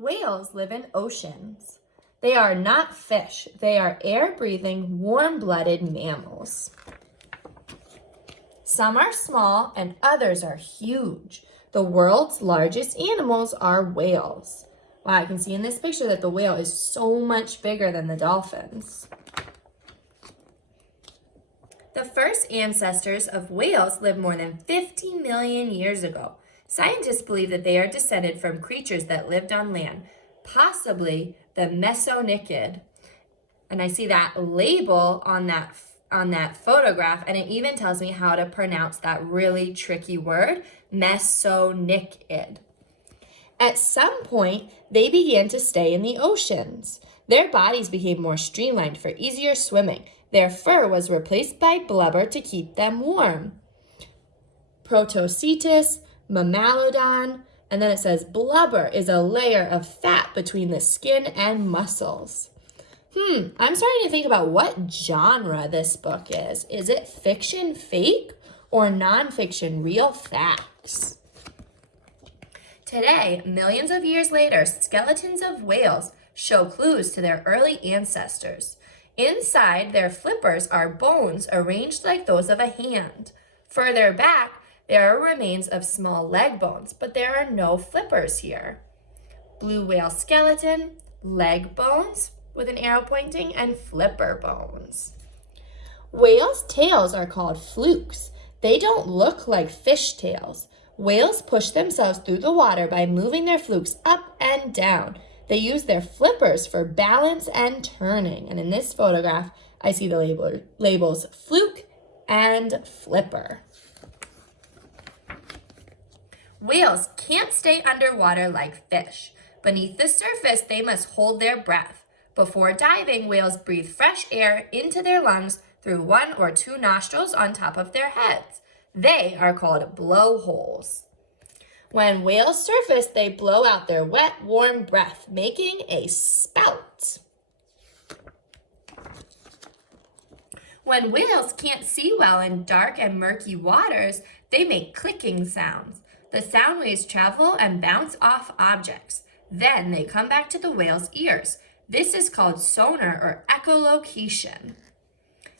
Whales live in oceans. They are not fish. They are air-breathing, warm-blooded mammals. Some are small and others are huge. The world's largest animals are whales. Wow, I can see in this picture that the whale is so much bigger than the dolphins. The first ancestors of whales lived more than 50 million years ago. Scientists believe that they are descended from creatures that lived on land, possibly the mesonychid. And I see that label on that photograph, and it even tells me how to pronounce that really tricky word, mesonychid. At some point, they began to stay in the oceans. Their bodies became more streamlined for easier swimming. Their fur was replaced by blubber to keep them warm. Protocetus, Mammalodon, and then it says blubber is a layer of fat between the skin and muscles. I'm starting to think about what genre this book is. Is it fiction fake or nonfiction real facts? Today, millions of years later, skeletons of whales show clues to their early ancestors. Inside their flippers are bones arranged like those of a hand. Further back, there are remains of small leg bones, but there are no flippers here. Blue whale skeleton, leg bones with an arrow pointing, and flipper bones. Whales' tails are called flukes. They don't look like fish tails. Whales push themselves through the water by moving their flukes up and down. They use their flippers for balance and turning. And in this photograph, I see the labels fluke and flipper. Whales can't stay underwater like fish. Beneath the surface, they must hold their breath. Before diving, whales breathe fresh air into their lungs through 1 or 2 nostrils on top of their heads. They are called blowholes. When whales surface, they blow out their wet, warm breath, making a spout. When whales can't see well in dark and murky waters, they make clicking sounds. The sound waves travel and bounce off objects. Then they come back to the whale's ears. This is called sonar or echolocation.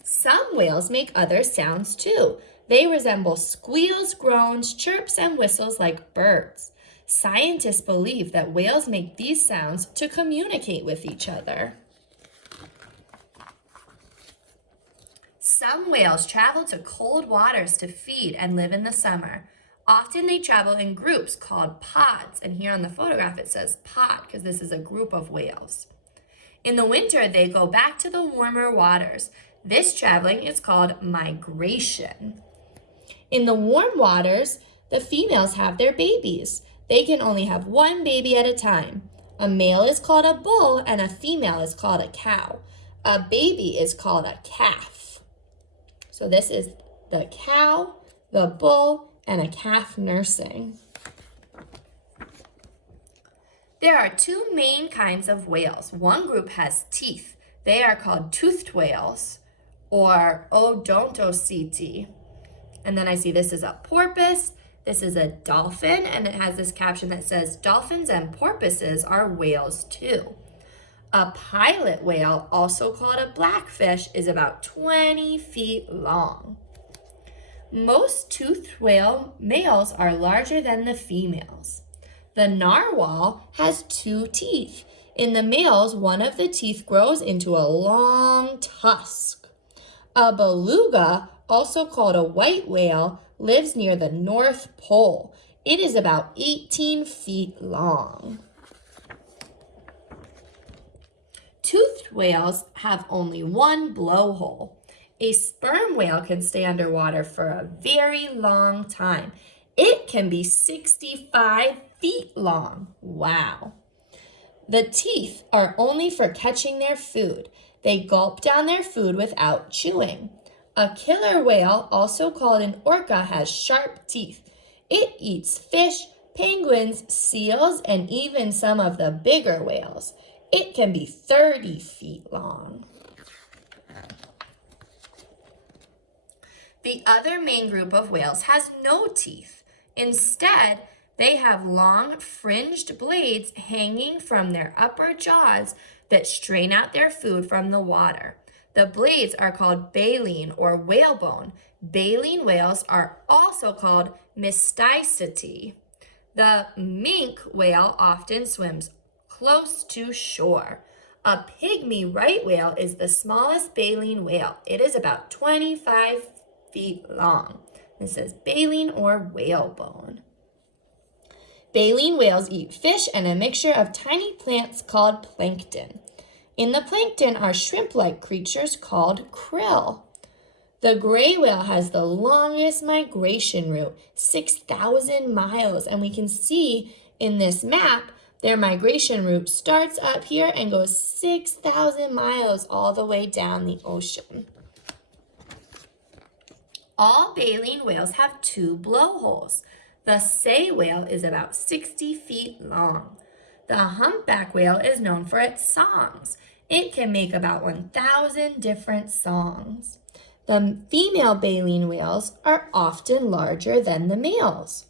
Some whales make other sounds too. They resemble squeals, groans, chirps, and whistles like birds. Scientists believe that whales make these sounds to communicate with each other. Some whales travel to cold waters to feed and live in the summer. Often they travel in groups called pods, and here on the photograph it says pod because this is a group of whales. In the winter, they go back to the warmer waters. This traveling is called migration. In the warm waters, the females have their babies. They can only have one baby at a time. A male is called a bull and a female is called a cow. A baby is called a calf. So this is the cow, the bull, and a calf nursing. There are 2 main kinds of whales. One group has teeth. They are called toothed whales or odontoceti. And then I see this is a porpoise, this is a dolphin, and it has this caption that says, dolphins and porpoises are whales too. A pilot whale, also called a blackfish, is about 20 feet long. Most toothed whale males are larger than the females. The narwhal has 2 teeth. In the males, one of the teeth grows into a long tusk. A beluga, also called a white whale, lives near the North Pole. It is about 18 feet long. Toothed whales have only one blowhole. A sperm whale can stay underwater for a very long time. It can be 65 feet long. Wow. The teeth are only for catching their food. They gulp down their food without chewing. A killer whale, also called an orca, has sharp teeth. It eats fish, penguins, seals, and even some of the bigger whales. It can be 30 feet long. The other main group of whales has no teeth. Instead, They have long fringed blades hanging from their upper jaws that strain out their food from the water. The blades are called baleen or whalebone. Baleen whales are also called mysticeti. The minke whale often swims close to shore. A pygmy right whale is the smallest baleen whale. It is about 25 feet long. It says baleen or whalebone. Baleen whales eat fish and a mixture of tiny plants called plankton. In the plankton are shrimp-like creatures called krill. The gray whale has the longest migration route, 6,000 miles, and we can see in this map their migration route starts up here and goes 6,000 miles all the way down the ocean. All baleen whales have 2 blowholes. The sei whale is about 60 feet long. The humpback whale is known for its songs. It can make about 1,000 different songs. The female baleen whales are often larger than the males.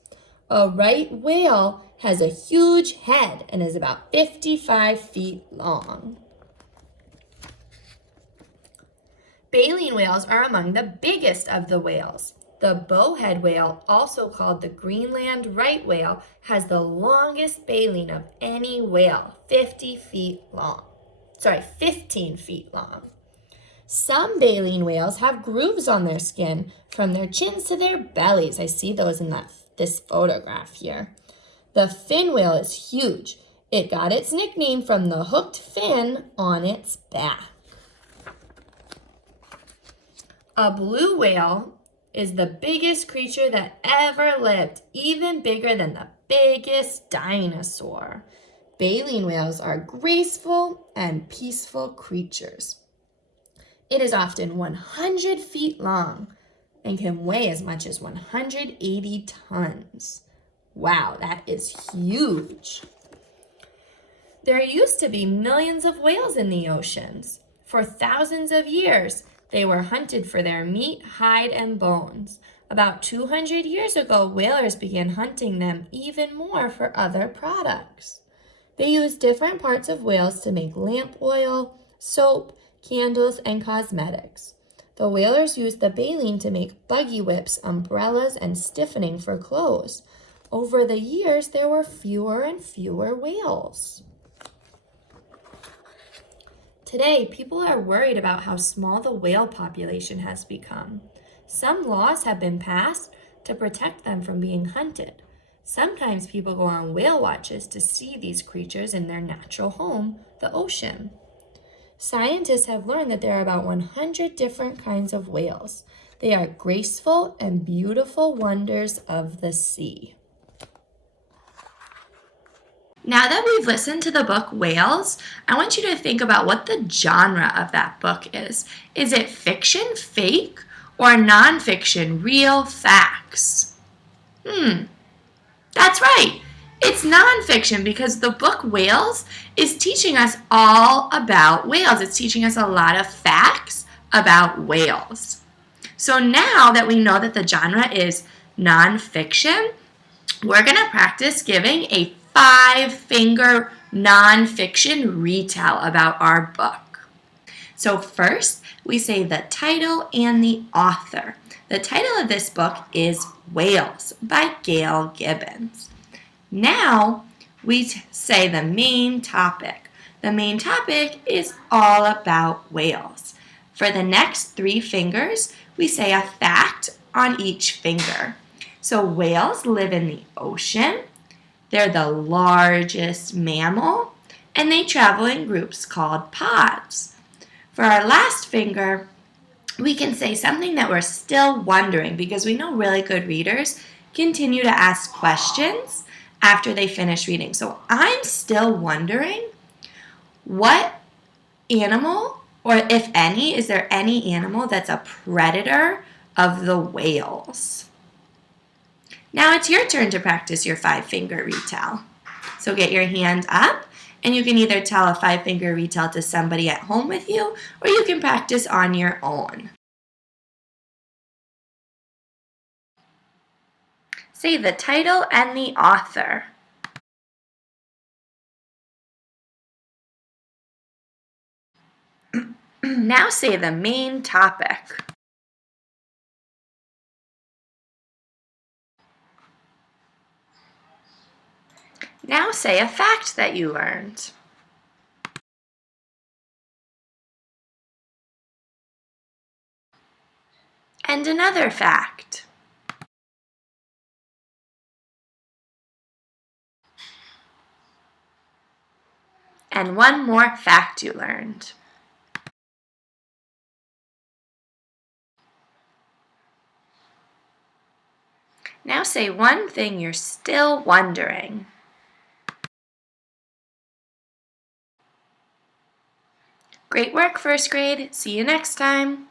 A right whale has a huge head and is about 55 feet long. Baleen whales are among the biggest of the whales. The bowhead whale, also called the Greenland right whale, has the longest baleen of any whale, 15 feet long. Some baleen whales have grooves on their skin from their chins to their bellies. I see those in this photograph here. The fin whale is huge. It got its nickname from the hooked fin on its back. A blue whale is the biggest creature that ever lived, even bigger than the biggest dinosaur. Baleen whales are graceful and peaceful creatures. It is often 100 feet long and can weigh as much as 180 tons. Wow, that is huge. There used to be millions of whales in the oceans. For thousands of years, they were hunted for their meat, hide, and bones. About 200 years ago, whalers began hunting them even more for other products. They used different parts of whales to make lamp oil, soap, candles, and cosmetics. The whalers used the baleen to make buggy whips, umbrellas, and stiffening for clothes. Over the years, there were fewer and fewer whales. Today, people are worried about how small the whale population has become. Some laws have been passed to protect them from being hunted. Sometimes people go on whale watches to see these creatures in their natural home, the ocean. Scientists have learned that there are about 100 different kinds of whales. They are graceful and beautiful wonders of the sea. Now that we've listened to the book Whales, I want you to think about what the genre of that book is. Is it fiction, fake, or nonfiction, real facts? That's right. It's nonfiction because the book Whales is teaching us all about whales. It's teaching us a lot of facts about whales. So now that we know that the genre is nonfiction, we're going to practice giving a 5-finger nonfiction retell about our book. So first, we say the title and the author. The title of this book is Whales by Gail Gibbons. Now, we say the main topic. The main topic is all about whales. For the next 3 fingers, we say a fact on each finger. So whales live in the ocean. They're the largest mammal, and they travel in groups called pods. For our last finger, we can say something that we're still wondering because we know really good readers continue to ask questions after they finish reading. So I'm still wondering what animal, or if any, is there any animal that's a predator of the whales? Now it's your turn to practice your 5-finger retell. So get your hand up, and you can either tell a 5-finger retell to somebody at home with you, or you can practice on your own. Say the title and the author. Now say the main topic. Now say a fact that you learned. And another fact. And one more fact you learned. Now say one thing you're still wondering. Great work, first grade. See you next time.